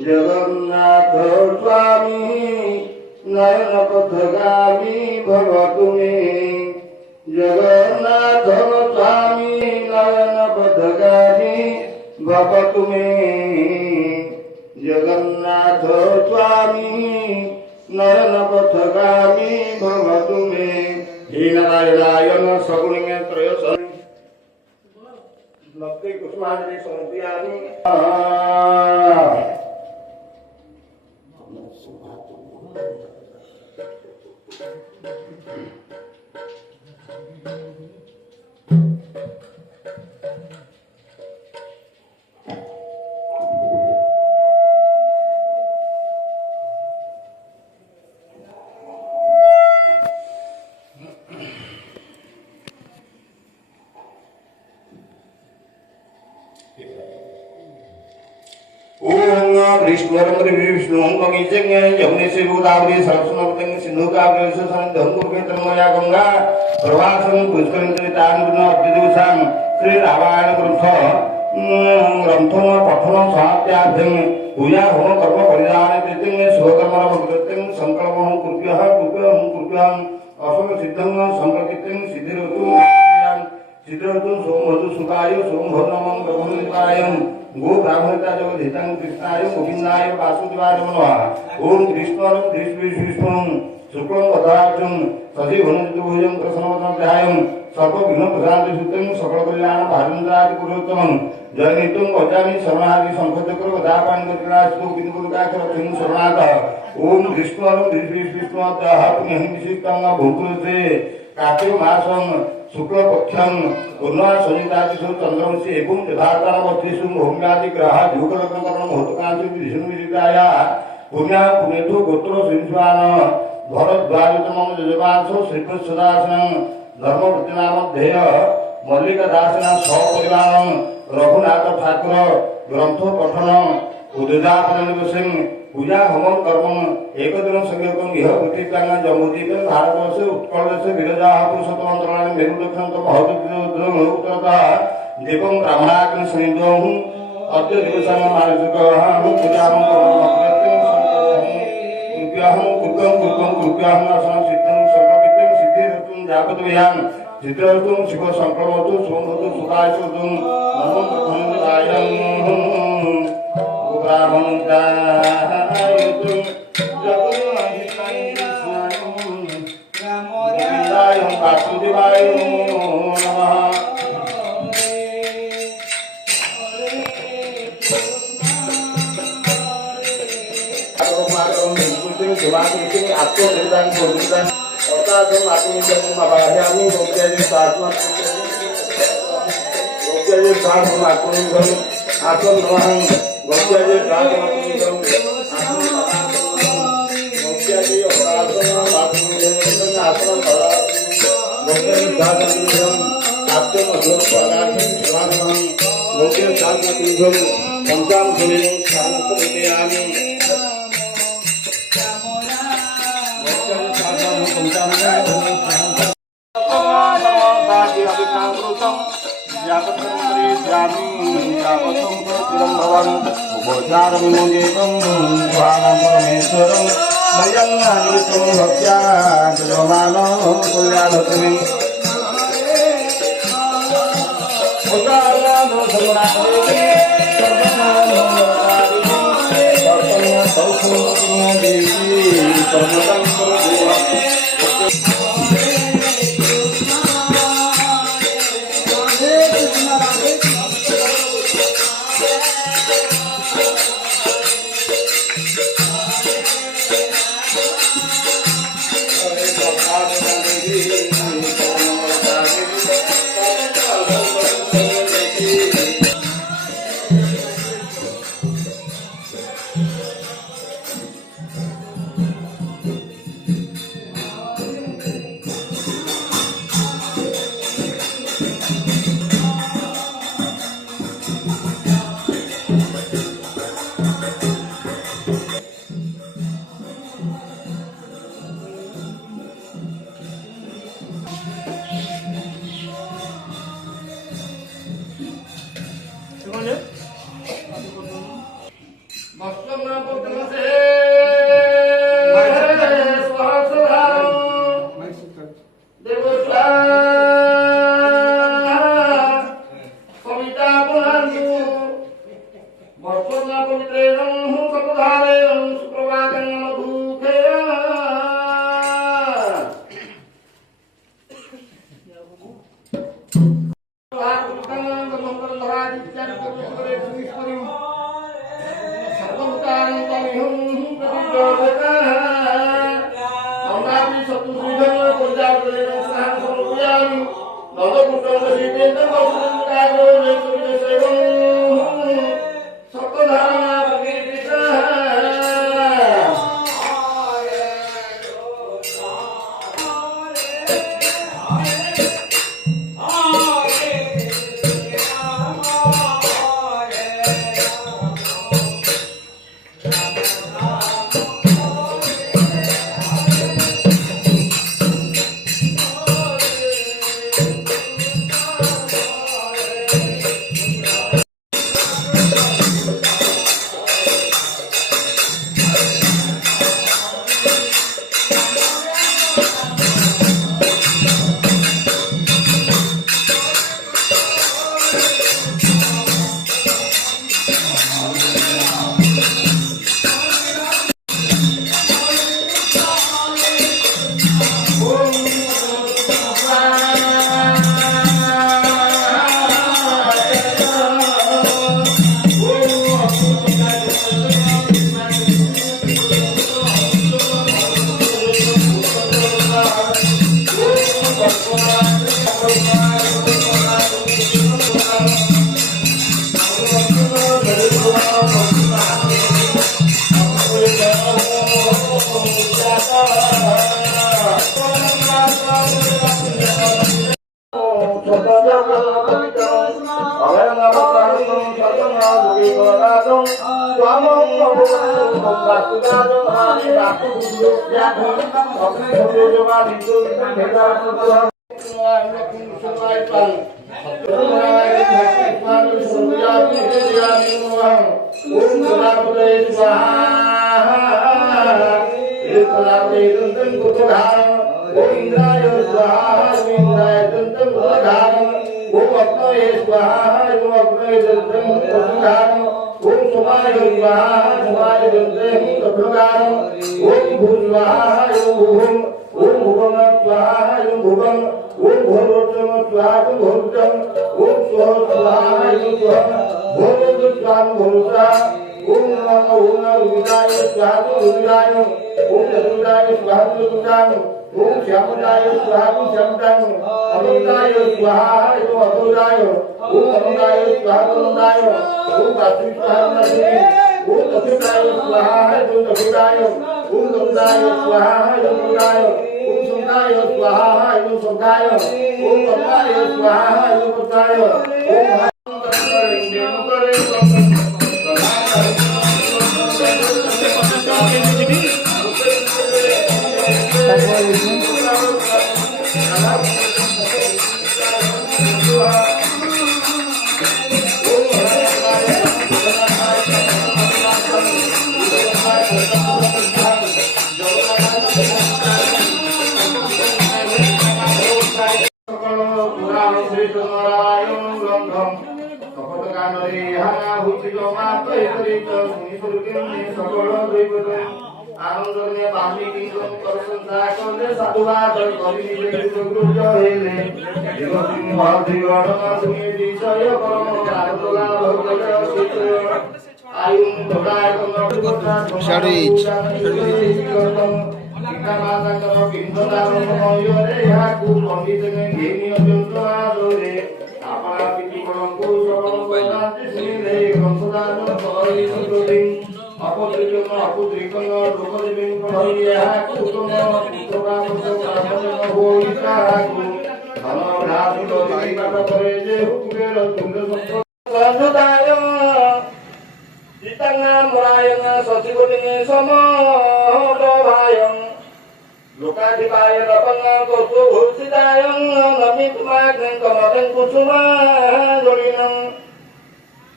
जगन्नाथ स्वामी नयन पथगामी भव तुमे। जगन्नाथ स्वामी नयन पथगामी भव तुमे। जगन्नाथ स्वामी नयन पथगामी भव तुमे। हे नारायण सगुणे त्रयस भक्ति कुसुमांजलि समर्पयामि। विष्णु यमुने से गोदावरी सरस्वती सिंधु काव्य धर्मया गंगा प्रवासन पुष्करितान श्री रामायण ग्रंथ पठन समाप्त्यार्थं पूजा होम कर्म परिधान शुभकर्म संकल्प कृप्य असम सिद्धं संकल्पितं सिद्धिरतु सोमधु सुखाय सोमभद्रमं ब्रह्मनितायं गो ब्राह्मणता जगदीतं कृष्णाय गोविंदाय वासुदेवाय नमः। ओम कृष्णं कृष्णं शुक्लं वधार्जुं सजी वनजुभुजं प्रसन्नवदनाध्यायं सर्वविघ्न प्रशांत सुतं सकल कल्याण भाजन्द्रादि पुरुषोत्तमं जयनित्यं वचामि शरणादि संखचक्र वधापान गतिरास्तु बिन्दुकाकर रक्षिं शरणागत। ओम कृष्णं कृष्णं दहपुण्यं विशिष्टं भूतुसे कार्तिक मासं शुक्ल पक्षं पूर्णा संयुक्तादिषु चंद्रवंशी एवं यथार्थानवस्थेषु भौम्यादि ग्रह युगलग्नकरण मुहूर्तकांसु विष्णु विदिताय पुण्या पुण्येषु गोत्र श्रीस्वान भरद्वाजतमं यजमानसो श्रीकृष्णदासनं धर्मवृत्तिनामध्येय मल्लिका दासना सपरिवारं रघुनाथ ठाकुर ग्रंथ पठन उद्यापन पूजा होम कर्म एक दिन संयोगम यह प्रतिष्ठान जम्मूदीप भारतवर्ष उत्कल देश विरजा पुरुषोत्तम अंतराल मेरु दक्षिण उत्तरता दीपम ब्राह्मणाग्नि संयोगम अद्य दिवसान मानसिक पूजा कृप्याहम आसन सिद्धं संकल्पितं सिद्धिरतुं जापद्वयां चित्ररतुं शिव संक्रमतु सोमतु सुखायतुं नमो ब्रह्मनिधायं ब्राह्मणदायतुं जगन्नाथाय वासुदेवाय नमः।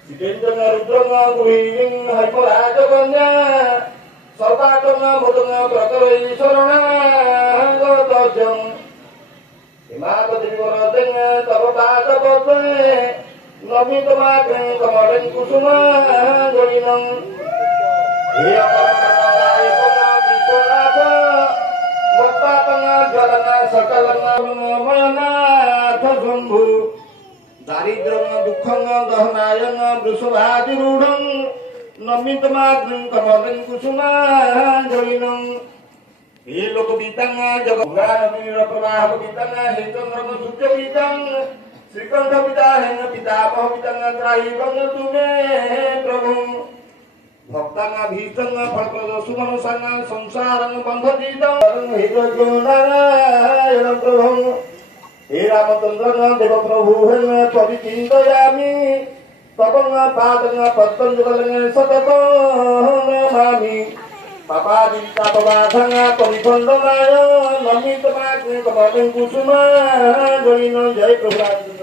Jitendra Rudra Guhing Haripurajaganya Sarvakana Mudana Prakarai Sarana Gotajam Himata Divaratanya Tavata Bote Namitamakan Kamaran Kusuma Jarinam Iya Karamanakai Puna Biswanata Mokta Tengah Jalana Sakalana Mayana Thajambu Daridranga Dukhanga Dahanayanga Brusabhadirudam Namitamakan Kamaran Kusuma Jarinam Iya Lokabitanga Jagabhana Nirapamaha Bitanga Hintandrama Sujabitang Srikanta Pita Henga Pita Pahapitanga Trahi Banga Tume Prabhum Bhaktanga Bhitanga Phalpada Sumanasanga Samsaranga Bandhajitang Hidajunara Yaram Prabhum He Ramatandrana Deva Prabhu Henga Pavitindayami Tapanga Padanga Pattanjalanga Satatanga Nami Papa Dita Pavadhanga Pavitandamaya Namitamaki Kamadan Kusuma Jarina Jai Prabhu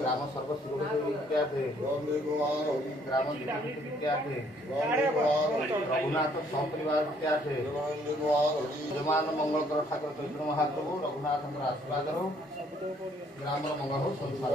ग्राम सर्व विद्यार्थी ग्राम विद्यार्थी रघुनाथ सपरिवार विद्यार्थी जमान मंगलकर ठाकुर चैत्र महाप्रभु रघुनाथ आशीर्वाद ग्राम मंगल हो संसार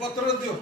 पत्र दियो